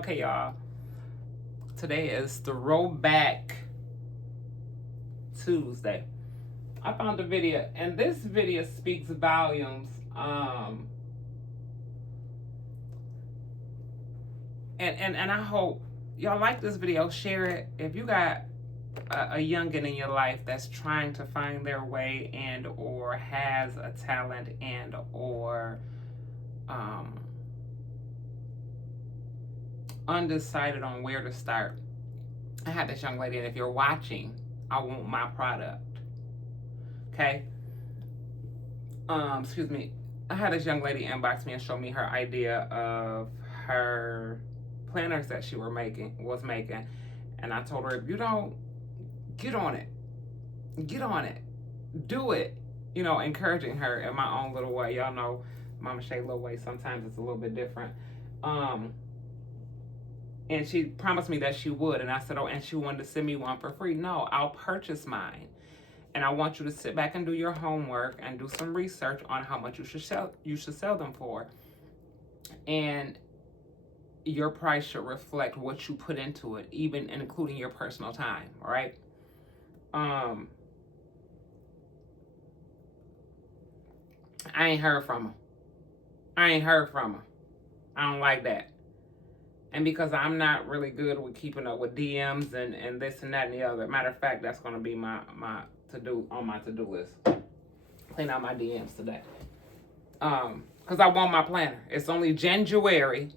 Okay, y'all. Today is Throwback Tuesday. I found a video, and this video speaks volumes. And I hope y'all like this video. Share it. If you got a youngin in your life that's trying to find their way and or has a talent and or undecided on where to start. I had this young lady, and if you're watching, I want my product. Okay. Excuse me. I had this young lady inbox me and show me her idea of her planners that she was making, and I told her, if you don't get on it, do it. You know, encouraging her in my own little way. Y'all know, Mama Shay little way. Sometimes it's a little bit different. And she promised me that she would, and I said, oh, and she wanted to send me one for free. No, I'll purchase mine. And I want you to sit back and do your homework and do some research on how much you should sell them for. And your price should reflect what you put into it, even including your personal time, all right? I ain't heard from her. I don't like that. And because I'm not really good with keeping up with DMs and this and that and the other. Matter of fact, that's going to be my to-do list. Clean out my DMs today. Because I want my planner. It's only January.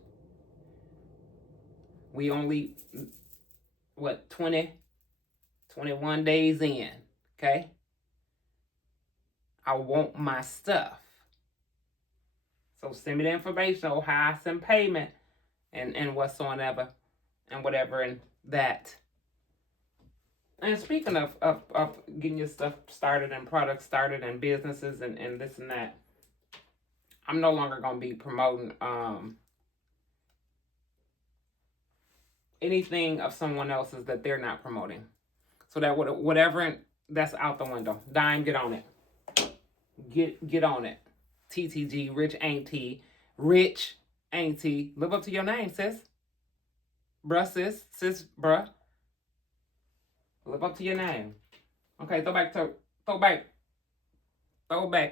We only, 21 days in. Okay? I want my stuff. So send me the information on how I send payment and whatsoever and whatever and that. And speaking of getting your stuff started and products started and businesses and this and that, I'm no longer going to be promoting anything of someone else's that they're not promoting. So that whatever, that's out the window. Dime, get on it. Get on it. TTG, rich auntie. Rich auntie. Live up to your name, sis. Bruh, sis, bruh. Live up to your name. Okay, Throwback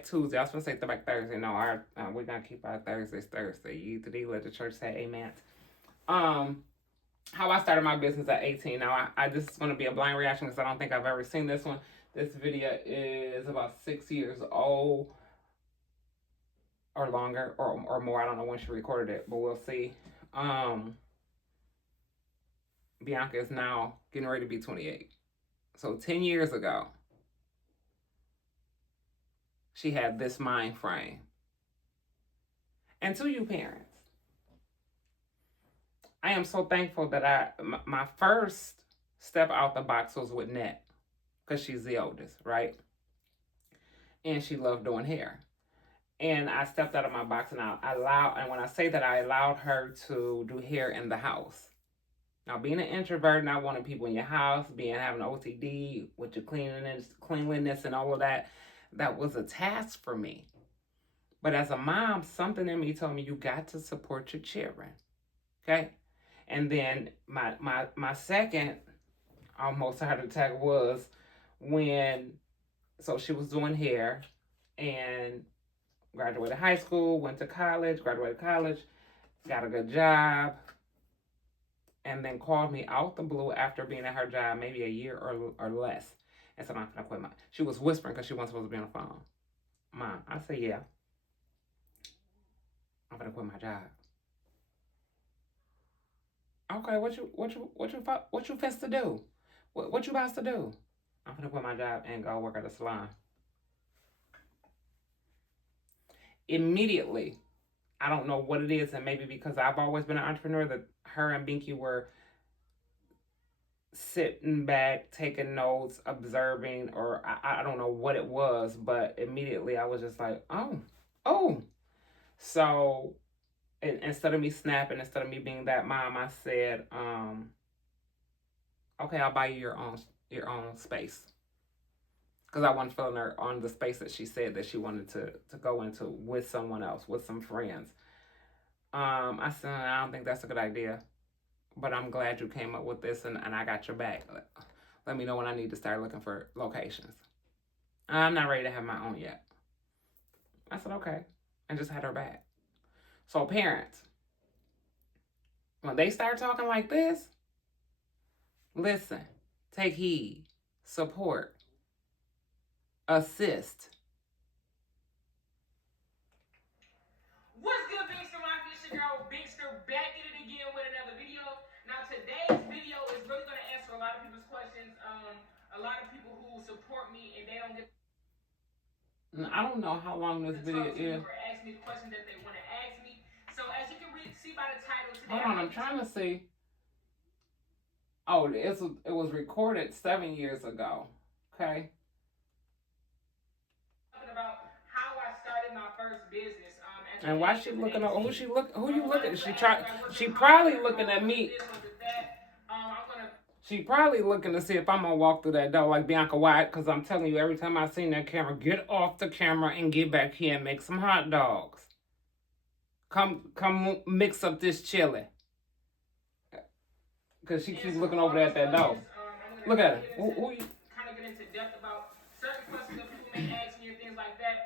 Tuesday. I was going to say Throwback Thursday. No, we're going to keep our Thursdays Thursday. You today let the church say amen. How I started my business at 18. Now, I this is going to be a blind reaction because I don't think I've ever seen this one. This video is about 6 years old or longer or more. I don't know when she recorded it, but we'll see. Bianca is now getting ready to be 28. So 10 years ago, she had this mind frame. And to you parents, I am so thankful that my first step out the box was with Net, because she's the oldest, right? And she loved doing hair. And I stepped out of my box and and when I say that, I allowed her to do hair in the house. Now, being an introvert, not wanting people in your house, having OCD with your cleanliness and all of that, that was a task for me. But as a mom, something in me told me you got to support your children, okay? And then my second almost heart attack was so she was doing hair and graduated high school, graduated college, got a good job, and then called me out the blue after being at her job maybe a year or less. And said, I'm going to quit she was whispering because she wasn't supposed to be on the phone. Mom, I said, yeah, I'm going to quit my job. Okay, what you fist to do? What you about to do? I'm going to quit my job and go work at a salon. Immediately, I don't know what it is, and maybe because I've always been an entrepreneur, that her and Binky were sitting back, taking notes, observing, or I don't know what it was, but immediately I was just like, oh. So instead of me snapping, instead of me being that mom, I said, okay, I'll buy you your own space. Because I wasn't feeling her on the space that she said that she wanted to go into with someone else, with some friends. I said, I don't think that's a good idea. but I'm glad you came up with this, and I got your back. Let me know when I need to start looking for locations. I'm not ready to have my own yet. I said, okay. And just had her back. So, parents, when they start talking like this, listen, take heed, support, assist. What's good, Bigster Mafia? It's your girl, Bigster, back in it again with another video. Now, today's video is really going to answer a lot of people's questions. A lot of people who support me and they don't get. I don't know how long this video is. Or ask me the questions that they want to ask me. So, as you can see by the title today. Hold on, I'm trying to see. Oh, it was recorded 7 years ago. Okay. Talking about how I started my first business. And why she looking at who you looking? She probably looking at me. She probably looking to see if I'm gonna walk through that door like Bianca White, because I'm telling you, every time I seen that camera, get off the camera and get back here and make some hot dogs. Come mix up this chili. Because she keeps looking over there at that door. Look at her. Who you? Kind of get into depth about certain questions that people may ask me and things like that.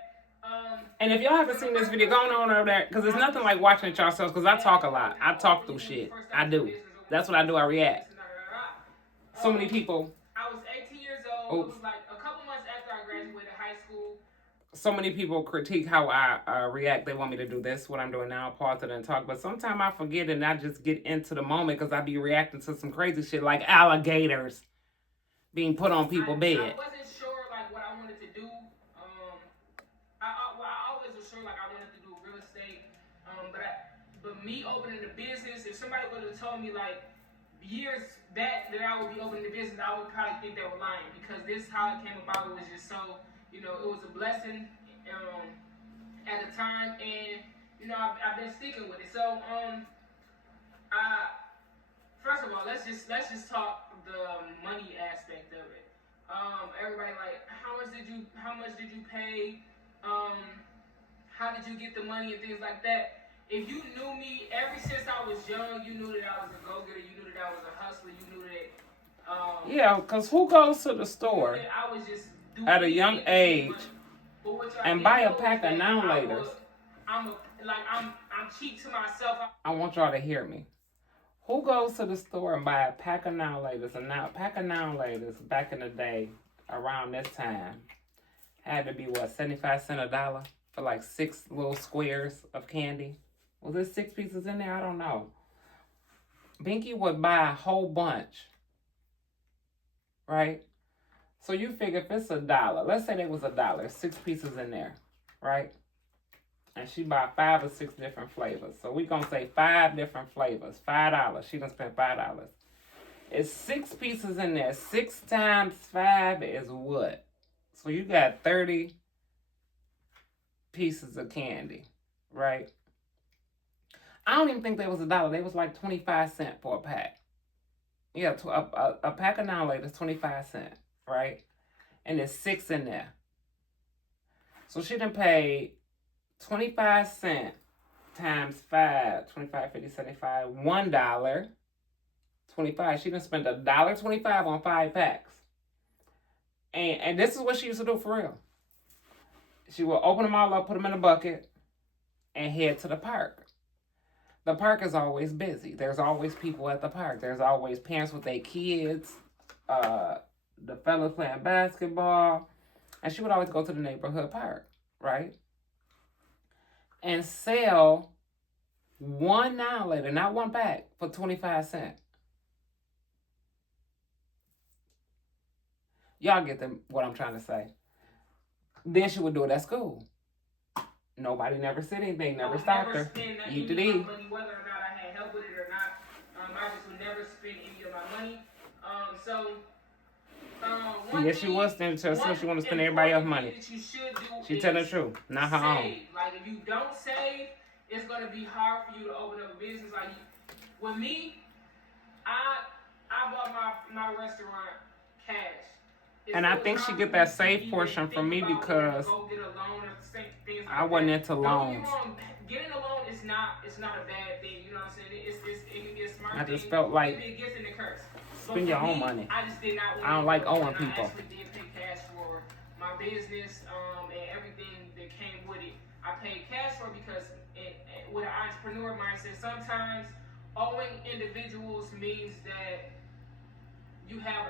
And if y'all haven't seen this video, go on over there, because it's nothing like watching it yourselves, because I talk a lot. I talk through shit. I do. That's what I do. I react. So many people. I was 18 years old. It was like a couple months after I graduated high school. So many people critique how I react. They want me to do this, what I'm doing now, pause it and talk. But sometimes I forget and I just get into the moment because I be reacting to some crazy shit like alligators being put on people's bed. I wasn't sure like what I wanted to do. I always was sure like I wanted to do real estate. But me opening the business, if somebody would have told me like years back that I would be opening the business, I would probably think they were lying, because this how it came about. It was just so, it was a blessing at the time, and I've been sticking with it. So first of all, let's just talk the money aspect of it. Everybody like, how much did you pay? How did you get the money and things like that? If you knew me ever since I was young, you knew that I was a go-getter. You knew that I was a hustler. You knew that. Yeah, because who goes to the store at a young age and buy a pack of now-laters? I'm cheap to myself. I want y'all to hear me. Who goes to the store and buy a pack of now-laters? And now, a pack of now-laters back in the day, around this time, had to be, 75 cents a dollar for like 6 little squares of candy? Was there 6 pieces in there? I don't know. Binky would buy a whole bunch, right? So you figure if it's $1, let's say there was $1, 6 pieces in there, right? And she bought 5 or 6 different flavors. So we gonna say 5 different flavors, $5. She done spent $5. It's 6 pieces in there. 6 times 5 is what? So you got 30 pieces of candy, right? I don't even think they was $1. They was like 25 cents for a pack. Yeah, a pack of now-laters, 25 cents, right? And there's 6 in there. So she done paid 25 cents times 5, 25, 50, 75, $1, 25. She done spent $1.25 on 5 packs. And this is what she used to do for real. She would open them all up, put them in a bucket, and head to the park. The park is always busy. There's always people at the park. There's always parents with their kids, the fellas playing basketball. And she would always go to the neighborhood park, right? And sell one now-later, not one pack, for 25 cents. Y'all get what I'm trying to say. Then she would do it at school. Nobody never said anything, never stopped her. You did it. Whether or not I had help with it or not, I just would never spend any of my money. Yes, she was spending to herself. She want to spend everybody else's money. She telling the truth, not her own. Like, if you don't save, it's gonna be hard for you to open up a business. Like, with me, I bought my restaurant cash. And I think she get that safe portion from me because I wasn't into loans. Getting a loan is not a bad thing. You know what I'm saying? It can be a smart I just felt like spend your own money. I just did not want I don't like owing people. I actually did pay cash for my business and everything that came with it. I paid cash for it because with an entrepreneur mindset, sometimes owing individuals means that you have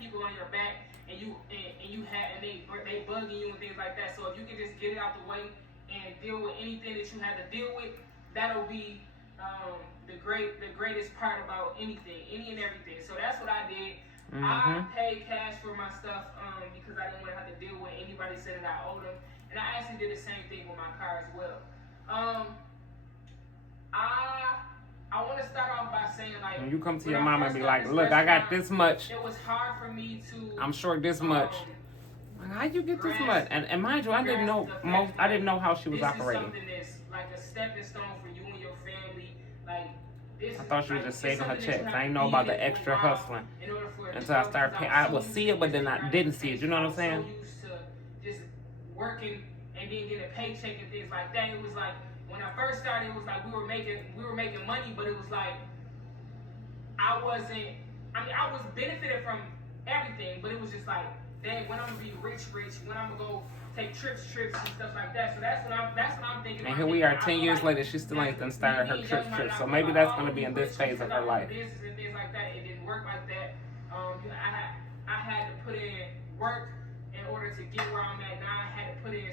people on your back and they bugging you and things like that. So if you can just get it out the way and deal with anything that you have to deal with, that'll be the greatest part about anything, any and everything. So that's what I did. I paid cash for my stuff because I didn't want to have to deal with anybody saying that I owed them, and I actually did the same thing with my car as well. I want to start off by saying, like, when you come to your mama and be like, look, I got this much. It was hard for me to. I'm short this much. How'd you get this much? And mind you, I didn't know how she was operating. This is something that's like a stepping stone for you and your family. Like, I thought she was just saving her checks. I didn't know about the extra hustling until I started paying. I would see it, but then I didn't see it. You know what I'm saying? So used to just working and then getting a paycheck and things like that. It was like, when I first started, it was like we were making money, but it was like I was benefited from everything, but it was just like, dang, when I'm gonna be rich, when I'm gonna go take trips and stuff like that. So that's what I'm thinking. And here we are 10 years later, she still ain't done started her trip. So maybe that's gonna be in this phase of her life. Business and things like that. It didn't work like that. I had to put in work in order to get where I'm at now. I had to put in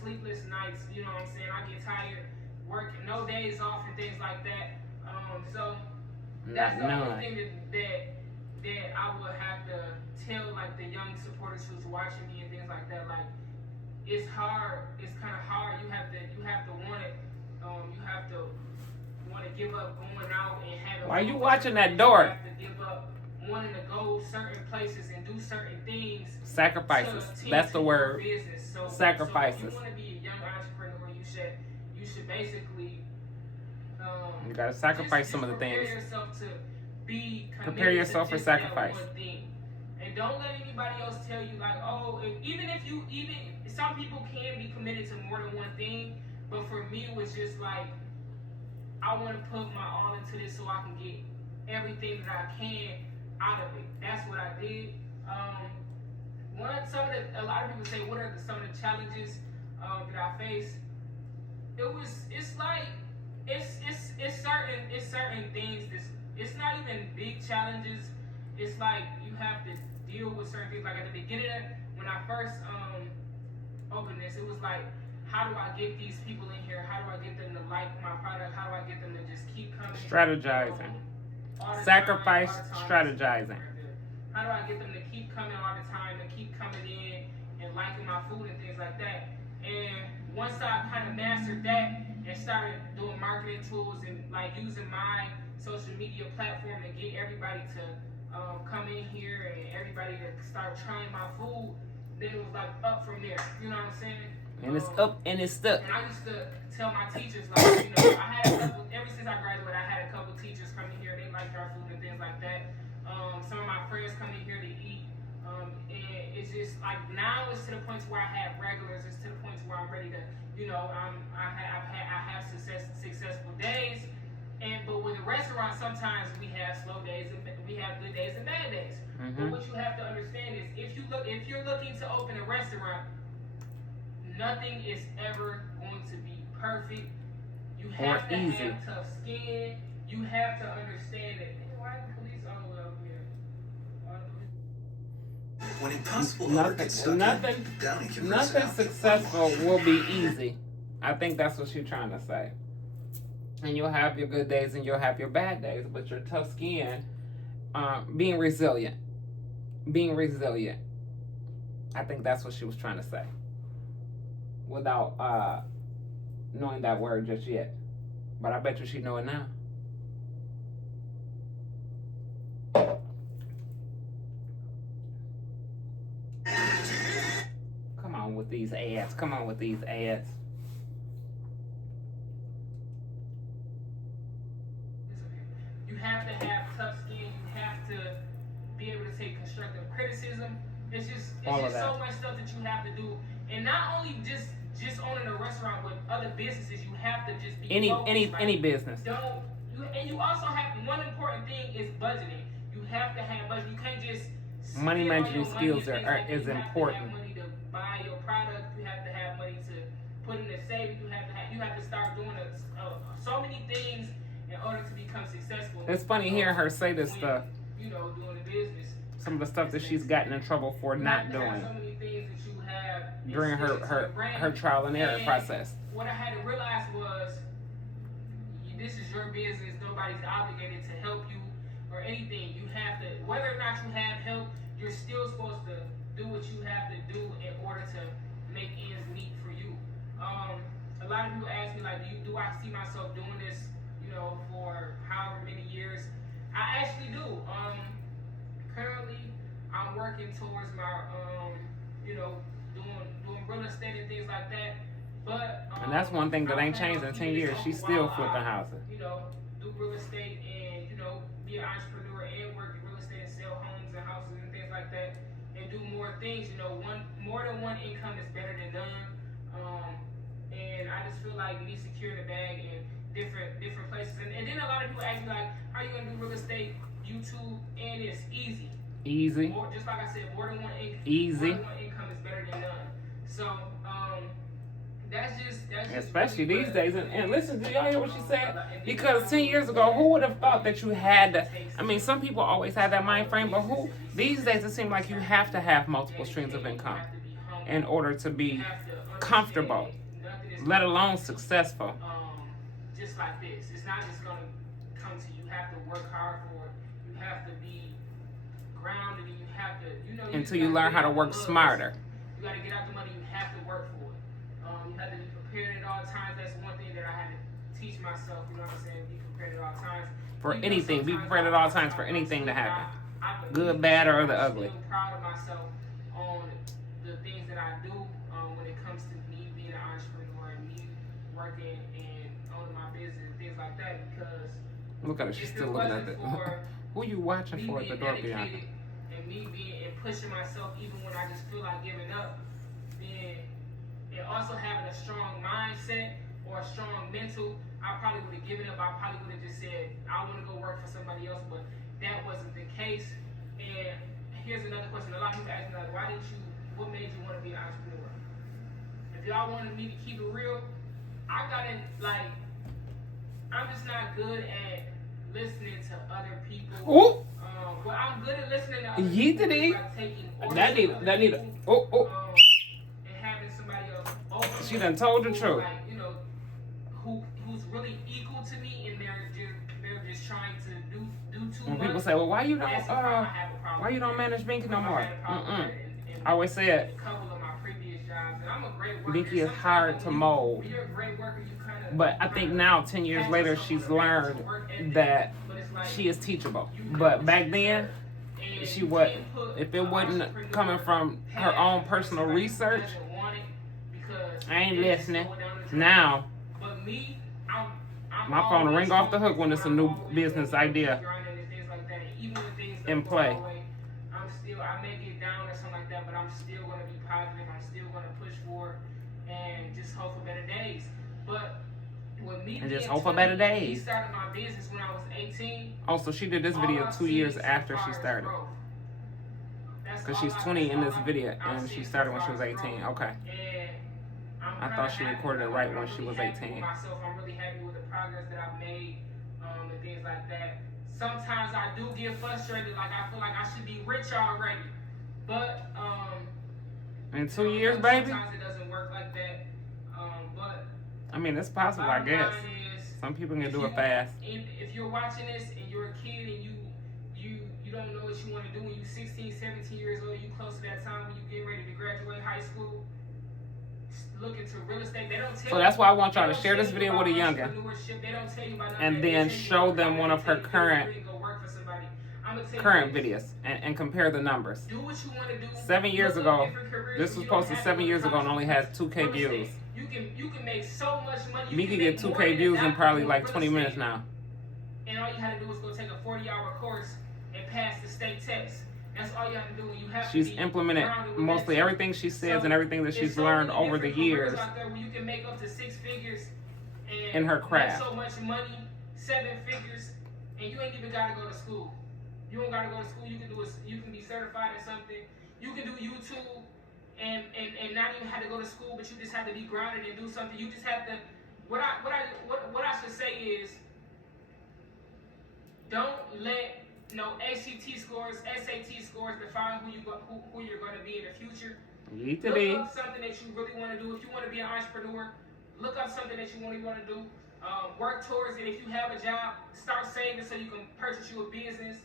sleepless nights, you know what I'm saying? I get tired, working, no days off and things like that. So that's the only thing that I would have to tell like the young supporters who's watching me and things like that. Like, it's hard, it's kinda hard. You have to want it. You have to want to give up going out and having. Why are you watching that door? You have to give up wanting to go certain places and do certain things. Sacrifices. That's the word. So, sacrifices. So if you want to be a young entrepreneur, you should basically you gotta sacrifice some of the things. Prepare yourself for sacrifice. And don't let anybody else tell you like, oh, even some people can be committed to more than one thing, but for me it was just like, I want to put my all into this so I can get everything that I can out of it. That's what I did. A lot of people say, what are some of the challenges that I faced? It's certain things. It's not even big challenges. It's like you have to deal with certain things. Like at the beginning, when I first opened this, it was like, how do I get these people in here? How do I get them to like my product? How do I get them to just keep coming? Strategizing. Sacrifice, strategizing. How do I get them to keep coming all the time and keep coming in and liking my food and things like that? And once I kind of mastered that and started doing marketing tools and like using my social media platform to get everybody to come in here and everybody to start trying my food, then it was like up from there. You know what I'm saying? And it's up and it's stuck. And I used to tell my teachers, like, you know, ever since I graduated, I had a couple teachers come in here. They liked our food and things like that. Some of my friends come in here to eat. And it's just like, now it's to the point where I have regulars. It's to the point where I'm ready to, you know, I have successful days. But with the restaurant, sometimes we have slow days and we have good days and bad days. But what you have to understand is, if you're looking to open a restaurant, nothing is ever going to be perfect. You have to have tough skin. You have to understand it. Why are the police all the way over here? When impossible nothing successful will be easy. I think that's what she's trying to say. And you'll have your good days and you'll have your bad days, but your tough skin, being resilient. I think that's what she was trying to say, without knowing that word just yet. But I bet you she know it now. Come on with these ads. You have to have tough skin. You have to be able to take constructive criticism. It's just so much stuff that you have to do. And not only just owning a restaurant, with other businesses, you have to just be focused, any business. Don't, And you also have one important thing is budgeting. You have to have budget. You can't just Money spend all your management money skills and things are like that. is You have to have important. money to buy your product. You have to have money to put in a savings. You have to start doing so many things in order to become successful. It's funny hearing her say this when, stuff. You know, doing the business. Some of the stuff that she's gotten in trouble for not doing so many things that you have during her trial and error process. What I had to realize was, this is your business. Nobody's obligated to help you or anything. You have to, whether or not you have help, you're still supposed to do what you have to do in order to make ends meet for you. A lot of people ask me, like, do I see myself doing this, you know, for however many years? I actually do. Currently, I'm working towards my, you know, doing real estate and things like that. But and that's one thing that ain't changed in 10 years. She's still flipping houses. You know, do real estate and, you know, be an entrepreneur and work in real estate and sell homes and houses and things like that, and do more things. You know, more than one income is better than none. And I just feel like me securing the bag in different places. And then a lot of people ask me, like, how are you gonna do real estate, YouTube, and it's easy. Easy. Just like I said, more than one income. Easy. More than one income is better than none. So, that's just especially really these days. And listen, do y'all hear what she said? Because 10 years ago, who would have thought that you had to? I mean, some people always had that mind frame, but who? These days, it seems like you have to have multiple streams of income in order to be comfortable, let alone successful. Just like this, it's not just gonna come to you. You have to work hard for it. You have to be grounded, and you have to, you know, until you learn how to work smarter. You got to get out the money. You have to work for it. You have to be prepared at all times. That's one thing that I had to teach myself. You know what I'm saying? Be prepared at all times. For anything. Be prepared at all times for anything to happen. Good, bad, or the ugly. I'm proud of myself on the things that I do when it comes to me being an entrepreneur and me working and owning my business and things like that. Because look at her. She's still looking at it. Who you watching for at the door, Bianca? And me being and pushing myself even when I just feel like giving up, then and also having a strong mindset or a strong mental, I probably would have given up. I probably would have just said, I want to go work for somebody else, but that wasn't the case. And here's another question. A lot of people ask me, like, what made you want to be an entrepreneur? If y'all wanted me to keep it real, I'm just not good at listening to other people. Ooh. Well, I'm good at listening to other people. Like taking that need a. And having somebody else over. She done told the truth. Like, you know, who's really equal to me, and they're just trying to do too when much. people say, well, why you don't manage Binky no more? I always say it. A couple of my previous jobs, and I'm a great worker. Binky is hard to mold. When you're a great worker, you kind of. But I think now, 10 years later, she's learned that she is teachable. But back then, she wasn't. If it wasn't coming from her own personal research, I ain't listening. Now, my phone will ring off the hook when it's a new business idea in play. I may get down or something like that, but I'm still going to be positive. I'm still going to push forward and just hope for better days. But with me, and just hope for better days. He started my business when I was 18. Also, she did this video 2 years after she started. Because she's 20 in this video, and she started when she was 18. Okay. I thought she recorded it right when she was 18. I'm really happy with the progress that I've made and things like that. Sometimes I do get frustrated, like I feel like I should be rich already. But in 2 years, baby. Sometimes it doesn't work like that. But I mean, it's possible, I guess. Some people can do it fast. If you're watching this and you're a kid and you don't know what you want to do when you're 16, 17 years old, you close to that time when you get ready to graduate high school, look into real estate. They don't tell so that's why I want y'all to share this video with a youngin, and then show them one of her current videos and compare the numbers. Do what you want to do. 7 years ago, this was posted 7 years ago and only has 2K views. You can make so much money. Me can get 2K views in probably like 20 minutes now. And all you had to do was go take a 40-hour course and pass the state test. That's all you have to do. You have she's implemented mostly everything she says and everything that she's learned over the years you can make up to 6 figures in her craft. So much money 7 figures, and you ain't even gotta go to school. You don't gotta go to school. You can do it. You can be certified in something. You can do YouTube, and not even have to go to school, but you just have to be grounded and do something. You just have to. What I should say is, don't let no ACT scores, SAT scores define who you're going to be in the future. Look up something that you really want to do. If you want to be an entrepreneur, look up something that you really want to do. Work towards it. If you have a job, start saving so you can purchase you a business,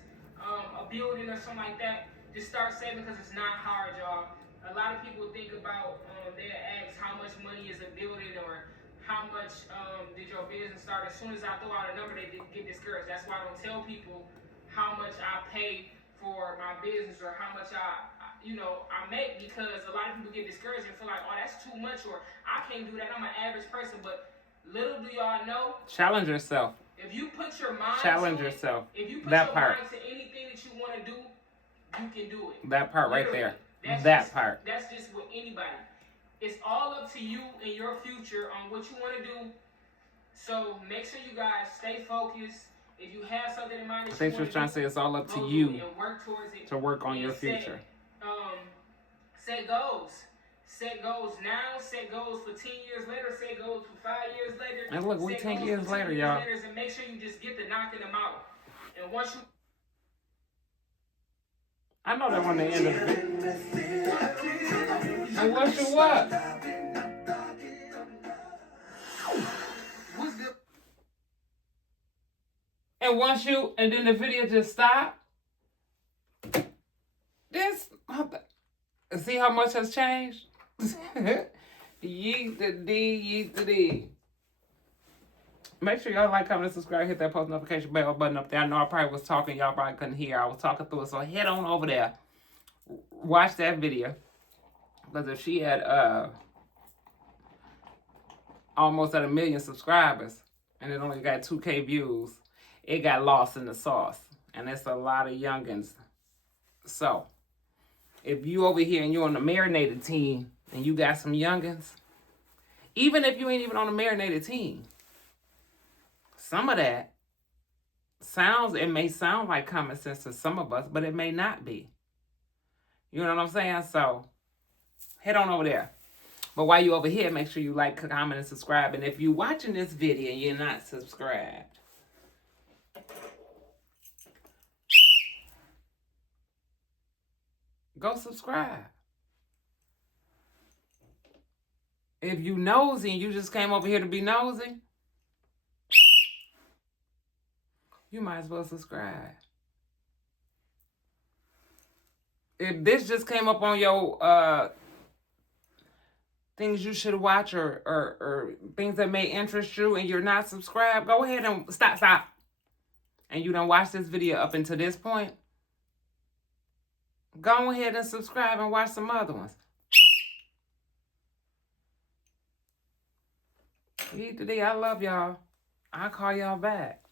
a building or something like that. Just start saving because it's not hard, y'all. A lot of people think about, they ask how much money is a building or how much did your business start. As soon as I throw out a number, they get discouraged. That's why I don't tell people how much I pay for my business or how much I make, because a lot of people get discouraged and feel like, oh, that's too much, or I can't do that. I'm an average person. But little do y'all know, challenge yourself. If you put your mind challenge to yourself. If you put that your part. Mind to anything that you want to do, you can do it. That part literally. Right there. That's part. That's just with anybody. It's all up to you and your future on what you want to do. So make sure you guys stay focused. If you have something in mind that you want to do, I think she was trying to say it's all up to you and work towards it, to work on your future. Set goals. Set goals now. Set goals for 10 years later. Set goals for 5 years later. And look, we 10 years later, y'all. And make sure you just get the knocking them out. And once you... I know that when they end of the video. And what's your what? And once you, and then the video just stop. This, see how much has changed? Yeet the D, yeet the D. Make sure y'all like, comment, and subscribe. Hit that post notification bell button up there. I know I probably was talking. Y'all probably couldn't hear. I was talking through it. So head on over there. Watch that video. Because if she had almost at 1 million subscribers and it only got 2K views, it got lost in the sauce. And it's a lot of youngins. So, if you over here and you're on the marinated team and you got some youngins, even if you ain't even on the marinated team, some of that it may sound like common sense to some of us, but it may not be. You know what I'm saying? So, head on over there. But while you over here, make sure you like, comment, and subscribe. And if you're watching this video and you're not subscribed, go subscribe. If you nosy and you just came over here to be nosy, you might as well subscribe. If this just came up on your things you should watch or things that may interest you and you're not subscribed, go ahead and stop. And you done watch this video up until this point, go ahead and subscribe and watch some other ones. Today, I love y'all. I'll call y'all back.